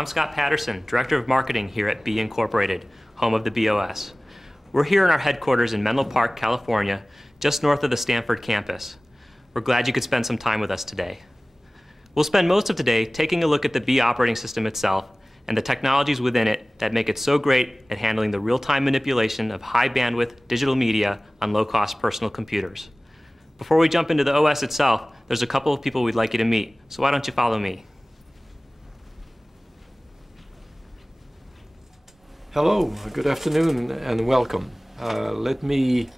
I'm Scott Patterson, Director of Marketing here at B Incorporated, home of the BeOS. We're here in our headquarters in Menlo Park, California, just north of the Stanford campus. We're glad you could spend some time with us today. We'll spend most of today taking a look at the B operating system itself and the technologies within it that make it so great at handling the real-time manipulation of high-bandwidth digital media on low-cost personal computers. Before we jump into the OS itself, there's a couple of people we'd like you to meet, so why don't you follow me? Hello, good afternoon and welcome. Let me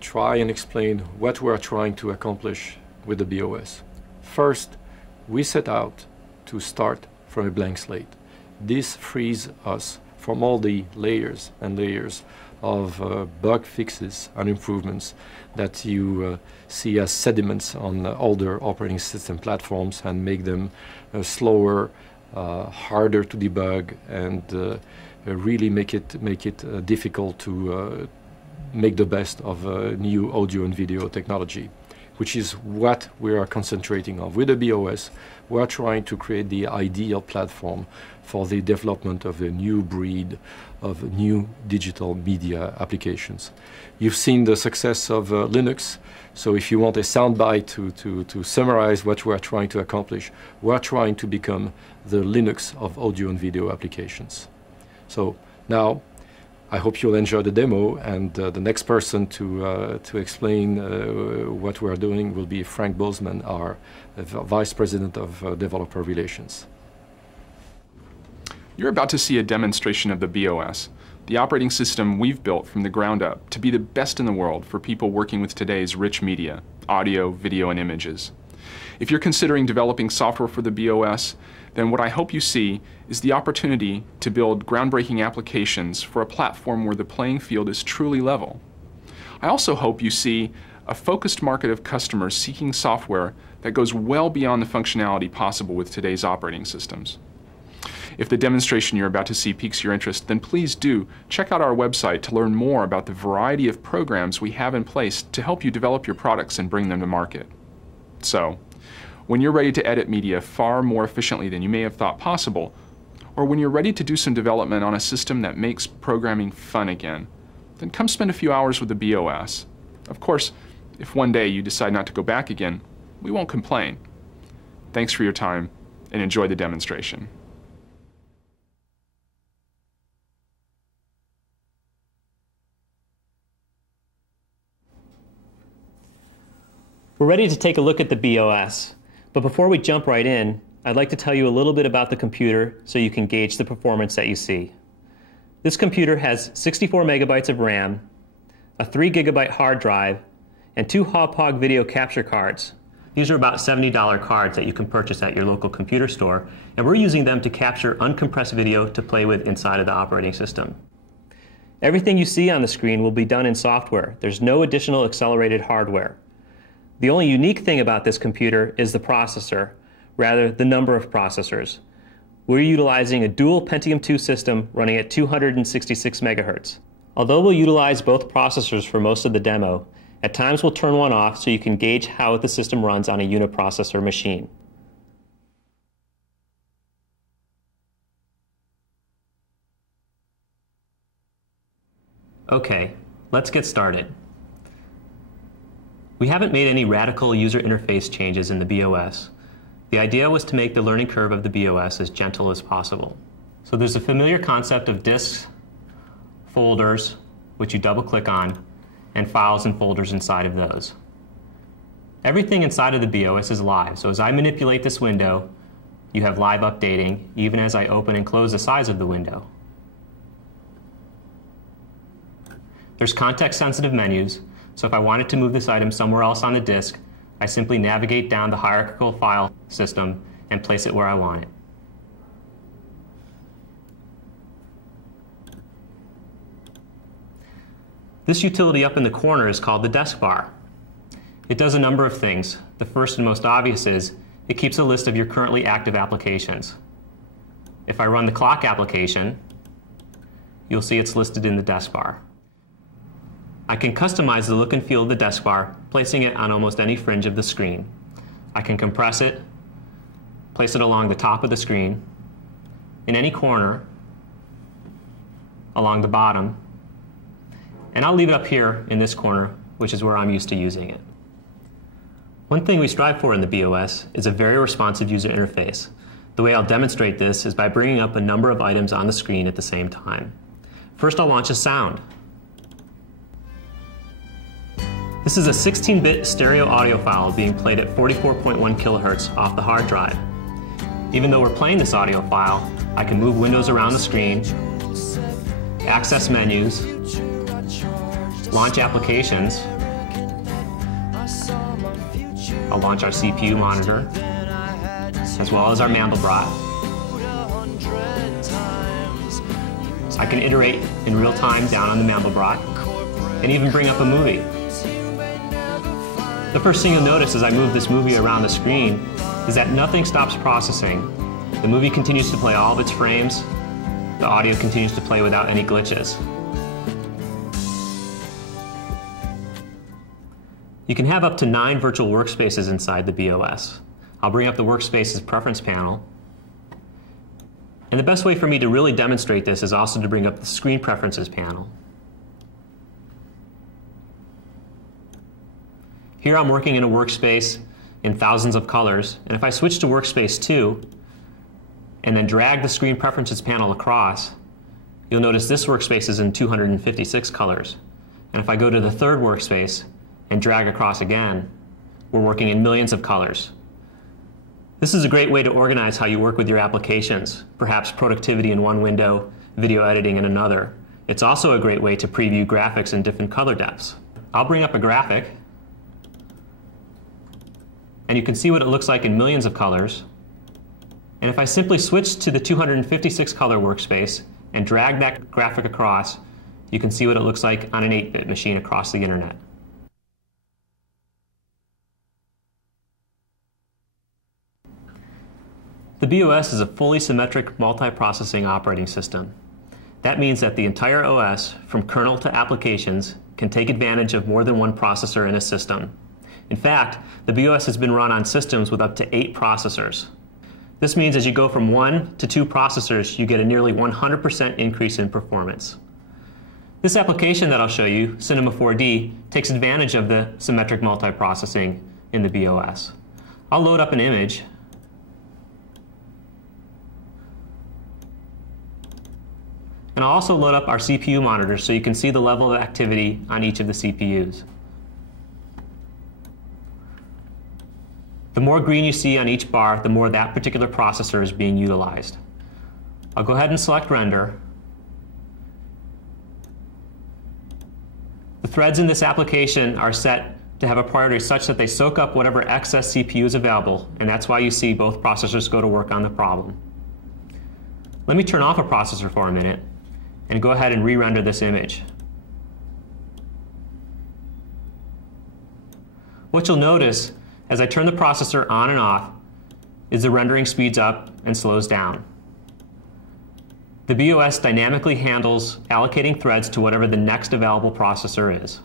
try and explain what we are trying to accomplish with the BeOS. First, we set out to start from a blank slate. This frees us from all the layers and layers of bug fixes and improvements that you see as sediments on older operating system platforms and make them slower, harder to debug, and really make it difficult to make the best of new audio and video technology, which is what we are concentrating on. With the BeOS, we are trying to create the ideal platform for the development of a new breed of new digital media applications. You've seen the success of Linux, so if you want a soundbite to summarize what we are trying to accomplish, we are trying to become the Linux of audio and video applications. So now, I hope you'll enjoy the demo, and the next person to explain what we are doing will be Frank Bozeman, our Vice President of Developer Relations. You're about to see a demonstration of the BeOS, the operating system we've built from the ground up to be the best in the world for people working with today's rich media, audio, video, and images. If you're considering developing software for the BeOS, then what I hope you see is the opportunity to build groundbreaking applications for a platform where the playing field is truly level. I also hope you see a focused market of customers seeking software that goes well beyond the functionality possible with today's operating systems. If the demonstration you're about to see piques your interest, then please do check out our website to learn more about the variety of programs we have in place to help you develop your products and bring them to market. So, when you're ready to edit media far more efficiently than you may have thought possible, or when you're ready to do some development on a system that makes programming fun again, then come spend a few hours with the BeOS. Of course, if one day you decide not to go back again, we won't complain. Thanks for your time, and enjoy the demonstration. We're ready to take a look at the BeOS, but before we jump right in, I'd like to tell you a little bit about the computer so you can gauge the performance that you see. This computer has 64 megabytes of RAM, a 3 gigabyte hard drive, and 2 Hauppauge video capture cards. These are about $70 cards that you can purchase at your local computer store, and we're using them to capture uncompressed video to play with inside of the operating system. Everything you see on the screen will be done in software. There's no additional accelerated hardware. The only unique thing about this computer is the processor, rather the number of processors. We're utilizing a dual Pentium 2 system running at 266 megahertz. Although we'll utilize both processors for most of the demo, at times we'll turn one off so you can gauge how the system runs on a uniprocessor machine. Okay, let's get started. We haven't made any radical user interface changes in the BeOS. The idea was to make the learning curve of the BeOS as gentle as possible. So there's a familiar concept of disks, folders, which you double-click on, and files and folders inside of those. Everything inside of the BeOS is live, so as I manipulate this window, you have live updating, even as I open and close the size of the window. There's context-sensitive menus, so if I wanted to move this item somewhere else on the disk, I simply navigate down the hierarchical file system and place it where I want it. This utility up in the corner is called the desk bar. It does a number of things. The first and most obvious is it keeps a list of your currently active applications. If I run the clock application, you'll see it's listed in the desk bar. I can customize the look and feel of the desk bar, placing it on almost any fringe of the screen. I can compress it, place it along the top of the screen, in any corner along the bottom, and I'll leave it up here in this corner, which is where I'm used to using it. One thing we strive for in the BeOS is a very responsive user interface. The way I'll demonstrate this is by bringing up a number of items on the screen at the same time. First, I'll launch a sound. This is a 16-bit stereo audio file being played at 44.1 kilohertz off the hard drive. Even though we're playing this audio file, I can move windows around the screen, access menus, launch applications. I'll launch our CPU monitor, as well as our Mandelbrot. I can iterate in real time down on the Mandelbrot, and even bring up a movie. The first thing you'll notice as I move this movie around the screen is that nothing stops processing. The movie continues to play all of its frames. The audio continues to play without any glitches. You can have up to 9 virtual workspaces inside the BeOS. I'll bring up the Workspaces preference panel. And the best way for me to really demonstrate this is also to bring up the Screen Preferences panel. Here I'm working in a workspace in thousands of colors, and if I switch to Workspace 2 and then drag the Screen Preferences panel across, you'll notice this workspace is in 256 colors. And if I go to the third workspace and drag across again, we're working in millions of colors. This is a great way to organize how you work with your applications, perhaps productivity in one window, video editing in another. It's also a great way to preview graphics in different color depths. I'll bring up a graphic, and you can see what it looks like in millions of colors. And if I simply switch to the 256 color workspace and drag that graphic across, you can see what it looks like on an 8-bit machine across the internet. The BeOS is a fully symmetric multiprocessing operating system. That means that the entire OS, from kernel to applications, can take advantage of more than one processor in a system. In fact, the BeOS has been run on systems with up to 8 processors. This means as you go from 1 to 2 processors, you get a nearly 100% increase in performance. This application that I'll show you, Cinema 4D, takes advantage of the symmetric multiprocessing in the BeOS. I'll load up an image. And I'll also load up our CPU monitors so you can see the level of activity on each of the CPUs. The more green you see on each bar, the more that particular processor is being utilized. I'll go ahead and select Render. The threads in this application are set to have a priority such that they soak up whatever excess CPU is available, and that's why you see both processors go to work on the problem. Let me turn off a processor for a minute and go ahead and re-render this image. What you'll notice as I turn the processor on and off is the rendering speeds up and slows down. The BeOS dynamically handles allocating threads to whatever the next available processor is.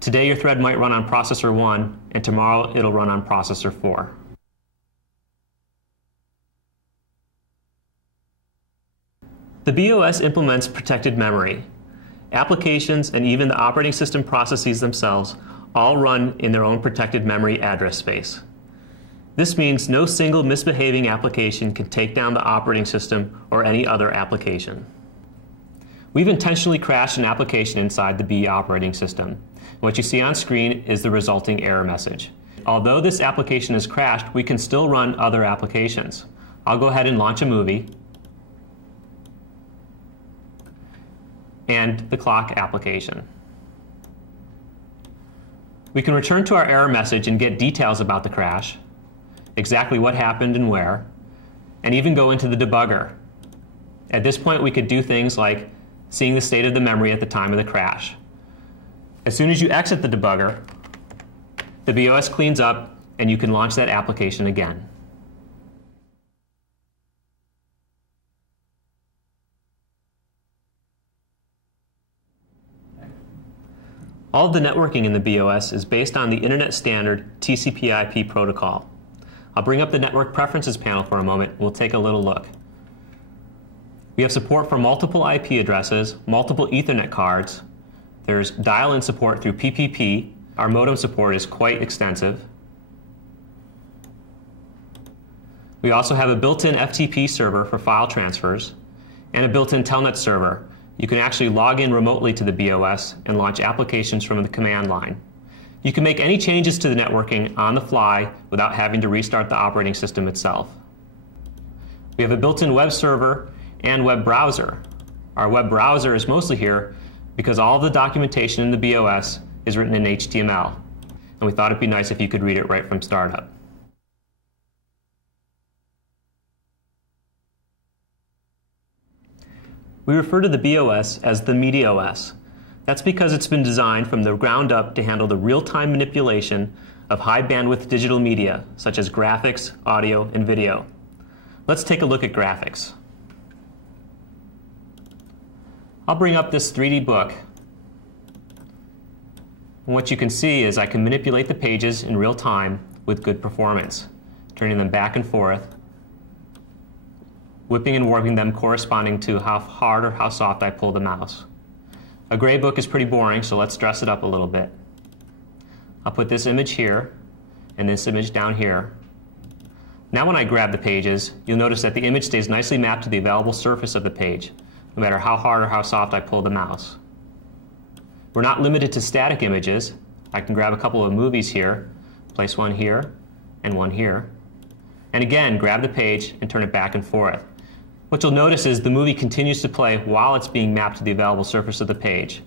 Today your thread might run on processor 1, and tomorrow it'll run on processor 4. The BeOS implements protected memory. Applications and even the operating system processes themselves all run in their own protected memory address space. This means no single misbehaving application can take down the operating system or any other application. We've intentionally crashed an application inside the B operating system. What you see on screen is the resulting error message. Although this application is crashed, we can still run other applications. I'll go ahead and launch a movie and the clock application. We can return to our error message and get details about the crash, exactly what happened and where, and even go into the debugger. At this point, we could do things like seeing the state of the memory at the time of the crash. As soon as you exit the debugger, the BeOS cleans up and you can launch that application again. All of the networking in the BeOS is based on the internet standard TCP/IP protocol. I'll bring up the Network Preferences panel for a moment. We'll take a little look. We have support for multiple IP addresses, multiple Ethernet cards. There's dial-in support through PPP. Our modem support is quite extensive. We also have a built-in FTP server for file transfers and a built-in Telnet server. You can actually log in remotely to the BeOS and launch applications from the command line. You can make any changes to the networking on the fly without having to restart the operating system itself. We have a built-in web server and web browser. Our web browser is mostly here because all of the documentation in the BeOS is written in HTML, and we thought it'd be nice if you could read it right from startup. We refer to the BeOS as the MediaOS. That's because it's been designed from the ground up to handle the real-time manipulation of high-bandwidth digital media, such as graphics, audio, and video. Let's take a look at graphics. I'll bring up this 3D book. And what you can see is I can manipulate the pages in real time with good performance, turning them back and forth, whipping and warping them corresponding to how hard or how soft I pull the mouse. A gray book is pretty boring, so let's dress it up a little bit. I'll put this image here and this image down here. Now when I grab the pages, you'll notice that the image stays nicely mapped to the available surface of the page, no matter how hard or how soft I pull the mouse. We're not limited to static images. I can grab a couple of movies here, place one here and one here, and again grab the page and turn it back and forth. What you'll notice is the movie continues to play while it's being mapped to the available surface of the page.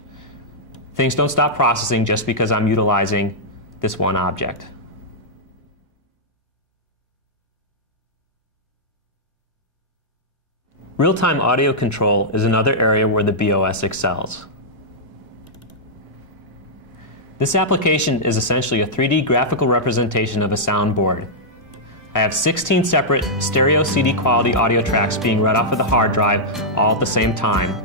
Things don't stop processing just because I'm utilizing this one object. Real-time audio control is another area where the BeOS excels. This application is essentially a 3D graphical representation of a soundboard. I have 16 separate stereo CD quality audio tracks being read off of the hard drive all at the same time.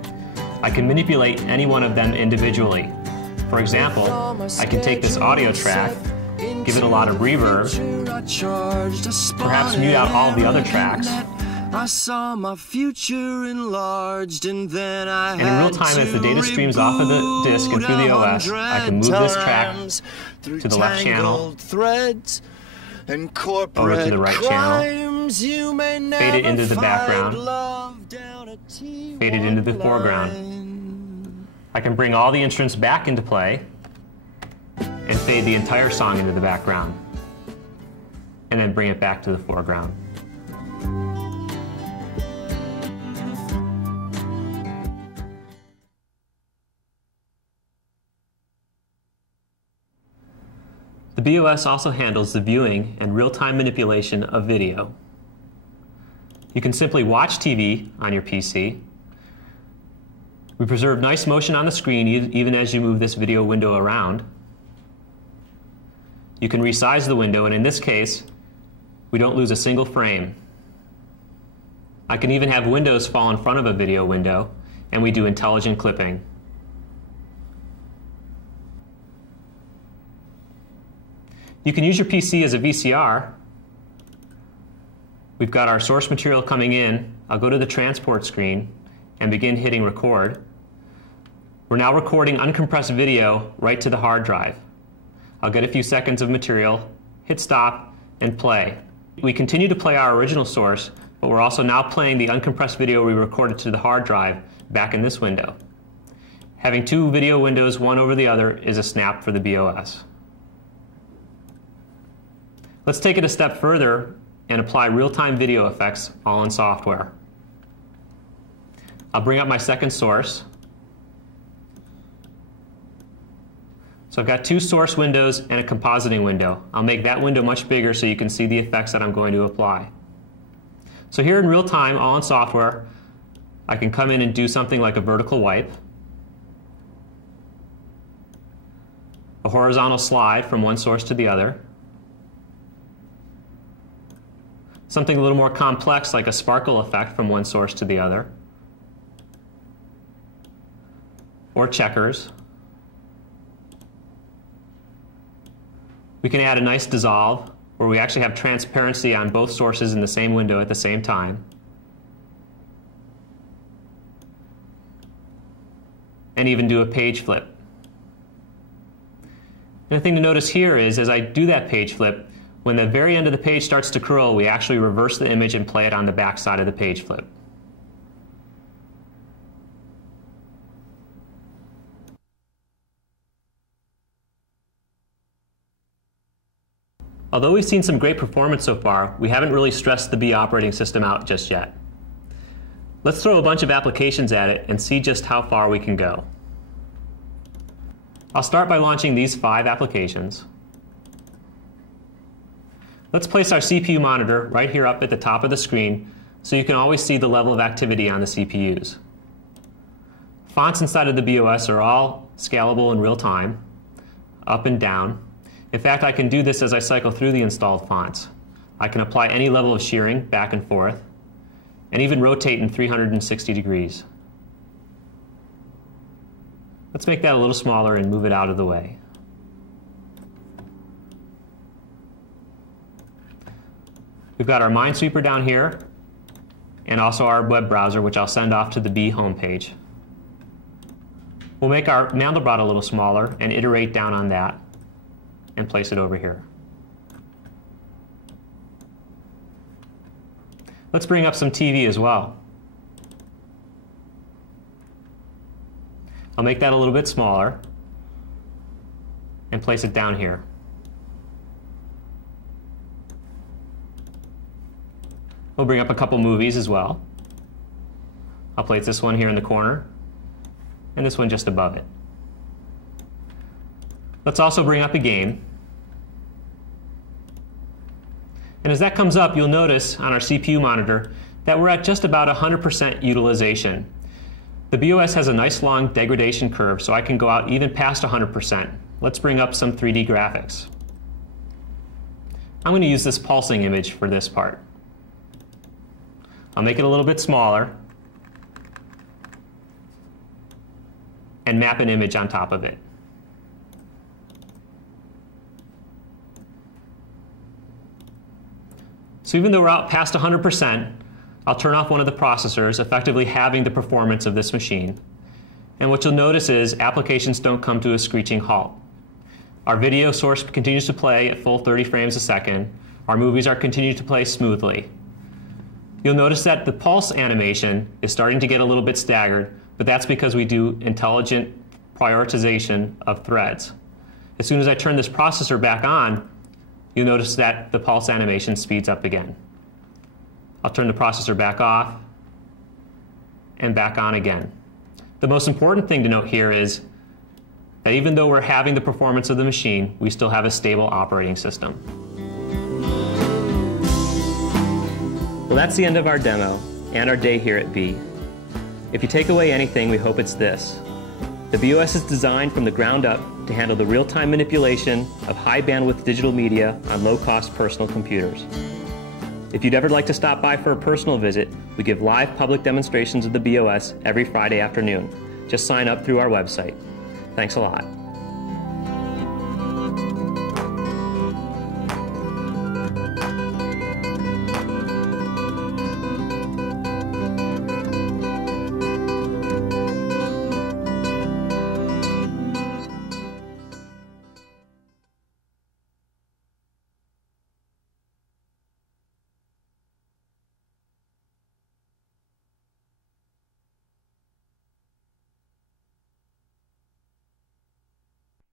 I can manipulate any one of them individually. For example, I can take this audio track, give it a lot of reverb, perhaps mute out all of the other tracks, I saw my future enlarged, and then and in real time as the data streams off of the disk and through the OS, I can move this track to the left channel, over to the right channel, fade it into the background, fade it into the foreground. I can bring all the instruments back into play and fade the entire song into the background, and then bring it back to the foreground. The BeOS also handles the viewing and real-time manipulation of video. You can simply watch TV on your PC. We preserve nice motion on the screen even as you move this video window around. You can resize the window, and in this case, we don't lose a single frame. I can even have windows fall in front of a video window, and we do intelligent clipping. You can use your PC as a VCR. We've got our source material coming in. I'll go to the transport screen and begin hitting record. We're now recording uncompressed video right to the hard drive. I'll get a few seconds of material, hit stop, and play. We continue to play our original source, but we're also now playing the uncompressed video we recorded to the hard drive back in this window. Having two video windows, one over the other, is a snap for the BeOS. Let's take it a step further and apply real-time video effects all in software. I'll bring up my second source. So I've got two source windows and a compositing window. I'll make that window much bigger so you can see the effects that I'm going to apply. So here in real time, all in software, I can come in and do something like a vertical wipe, a horizontal slide from one source to the other, something a little more complex like a sparkle effect from one source to the other, or checkers. We can add a nice dissolve where we actually have transparency on both sources in the same window at the same time. and even do a page flip. And the thing to notice here is, as I do that page flip, when the very end of the page starts to curl, we actually reverse the image and play it on the back side of the page flip. Although we've seen some great performance so far, we haven't really stressed the B operating system out just yet. Let's throw a bunch of applications at it and see just how far we can go. I'll start by launching these 5 applications. Let's place our CPU monitor right here up at the top of the screen so you can always see the level of activity on the CPUs. Fonts inside of the BeOS are all scalable in real time, up and down. In fact, I can do this as I cycle through the installed fonts. I can apply any level of shearing back and forth, and even rotate in 360 degrees. Let's make that a little smaller and move it out of the way. We've got our Minesweeper down here, and also our web browser, which I'll send off to the B homepage. We'll make our Mandelbrot a little smaller and iterate down on that and place it over here. Let's bring up some TV as well. I'll make that a little bit smaller and place it down here. We'll bring up a couple movies as well. I'll place this one here in the corner and this one just above it. Let's also bring up a game. And as that comes up, you'll notice on our CPU monitor that we're at just about 100% utilization. The BeOS has a nice long degradation curve, so I can go out even past 100%. Let's bring up some 3D graphics. I'm going to use this pulsing image for this part. I'll make it a little bit smaller and map an image on top of it. So even though we're out past 100%, I'll turn off one of the processors, effectively halving the performance of this machine. And what you'll notice is applications don't come to a screeching halt. Our video source continues to play at full 30 frames a second. Our movies are continuing to play smoothly. You'll notice that the pulse animation is starting to get a little bit staggered, but that's because we do intelligent prioritization of threads. As soon as I turn this processor back on, you'll notice that the pulse animation speeds up again. I'll turn the processor back off and back on again. The most important thing to note here is that even though we're having the performance of the machine, we still have a stable operating system. Well, that's the end of our demo and our day here at B. If you take away anything, we hope it's this. The BeOS is designed from the ground up to handle the real-time manipulation of high-bandwidth digital media on low-cost personal computers. If you'd ever like to stop by for a personal visit, we give live public demonstrations of the BeOS every Friday afternoon. Just sign up through our website. Thanks a lot.